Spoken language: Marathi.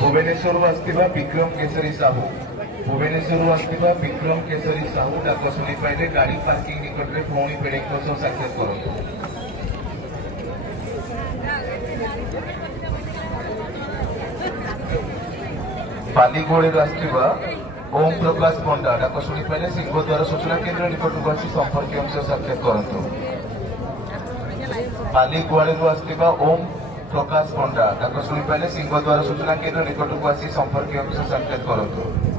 भुवनेश्वर आसथिबा विक्रम केसरी साहू भुवनेश्वर आसथिबा विक्रम केसरी साहू डाक शुणी पाइले गाड़ी पार्किंग निकट में भौणी पेढ़ी साक्षात करंतु। बालीगोड़ी आसथिबा ओम प्रकाश पंडा डाक शुणी पाइले सिंहद्वार सूचना केन्द्र निकट को आसी संपर्क साक्षात करंतु। बालीगोड़ी आसथिबा ओम प्रकाश पंडा डाक शुणी पाइले सिंहद्वार सूचना केन्द्र निकट को आसी संपर्क साक्षात करंतु।